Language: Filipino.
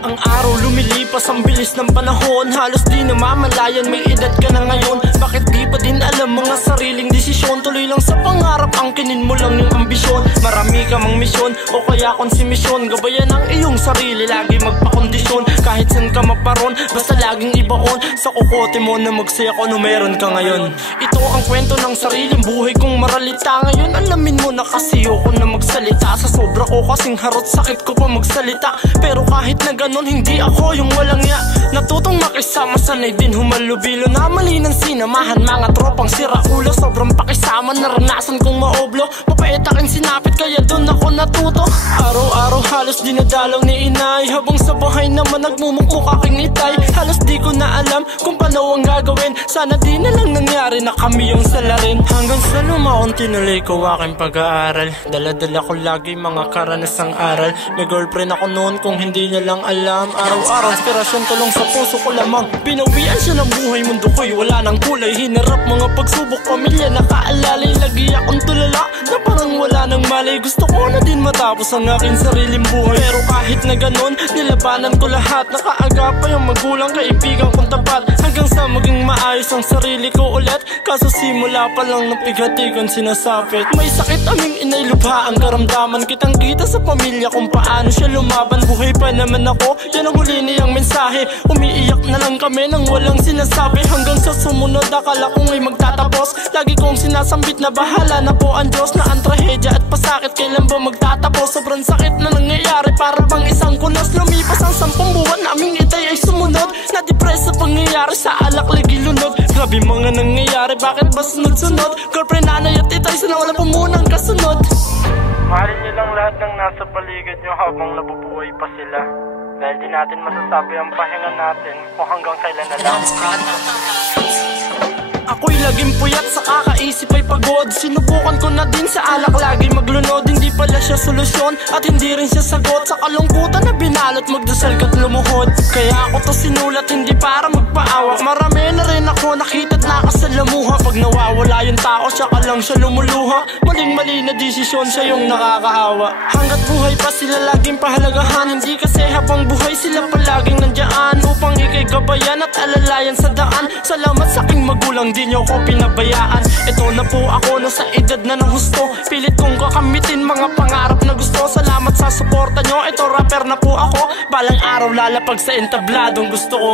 Ang araw lumilipas, ang bilis ng panahon. Halos di namamalayan, may edad ka na ngayon. Bakit di pa din alam mga sariling desisyon? Tuloy lang sa pangarap, angkinin mo lang yung ambisyon. Marami ka mang misyon o kaya konsimisyon. Gabayan ang iyong sarili, lagi magpakondisyon. Kahit san ka maparon, basta laging ibaon. Sa kukote mo na magsaya ko no meron ka ngayon. Ito ang kwento ng sariling buhay kong maralita ngayon. Alamin mo na kasi ako na magsalita. Sa sobra ko kasing harot, sakit ko pa magsalita. Pero kahit na ganon, hindi ako yung walang ya. Natutong makisama, sanay din humalubilo. Na mali ng sinamahan, mga tropang sira ulo. Sobrang pakisama, naranasan kong maoblo. Mapait aking sinapit, kaya dun ako natuto. Araw-araw halos dinadalaw ni inay. Habang sa bahay naman nagmumukmuk aking itay. Halos di ko na alam kung paano ang gagawin. Sana di na lang nangyari na kami yung salarin. Hanggang sa lumaon tinuloy ko aking pag-aaral. Dala-dala ko lagi mga karanasang aral. May girlfriend ako noon kung hindi niya lang alam. Araw-araw inspirasyon, tulong sa puso ko lamang. Pinawian siya ng buhay, mundo ko'y wala ng kulay. Hinarap mga pagsubok, pamilya nakaalalay. Lagi akong tulala na parang wala nang malay. Gusto ko na din matapos ang aking sariling buhay. Pero kahit na ganon, nilabanan ko lahat. Nakaaga pa yung magulang, kaibigan kong tapat. Hanggang sa maging maayos ang sarili ko ulit. Kaso simula pa lang napighatikan sinasapit. May sakit aming inay, lubha ang karamdaman. Kitang kita sa pamilya kung paano siya lumaban. Buhay pa naman ako, yan ang huli niyang mensahe. Umiiyak na lang kami nang walang sinasabi. Hanggang sa sumunod akala kong ay magtatapos. Lagi kong sinasambit na bahala na po ang Diyos. Na ang trahedya at pasakit kailan ba magtatapos. Sobrang sakit na nangyayari, para bang isang kunos. Lumipas ang 10 buwan, naming itay ay sumunod. Na-depress sa pangyayari, sa alak lagi lunod. Grabe mga nangyayari, bakit ba sunod-sunod? Girlfriend, nanay at itay, sana wala pa munang kasunod. Mahalin niyo lang lahat ng nasa paligid niyo habang nabubuhay pa sila. Dahil di natin masasabi ang pahinga natin kung hanggang kailan na lang. Ako'y laging puyat, sa kakaisip ay pagod. Sinubukan ko na din sa alak lagi maglunod. Hindi pala siya solusyon at hindi rin siya sagot. Sa kalungkutan na binalot, magdasal ka't lumuhod. Kaya ako to sinulat, hindi para magpaawa. Marami na rin ako nakita't nakasalamuha. Pag nawawala yung tao, siya ka lang siya lumuluha. Maling-mali na desisyon, siya yung nakakaawa. Hanggat buhay pa sila laging pahalagahan. Hindi kasi habang buhay sila palaging nandiyan upang ikay gabayan at alalayan sa daan. Salamat sa aking magulang, di niyo ko pinabayaan. Ito na po ako, nasa edad na ng husto. Pilit kong kakamitin mga pangarap na gusto. Salamat sa suporta nyo, ito rapper na po ako. Balang araw lalapag sa entabladong gusto ko.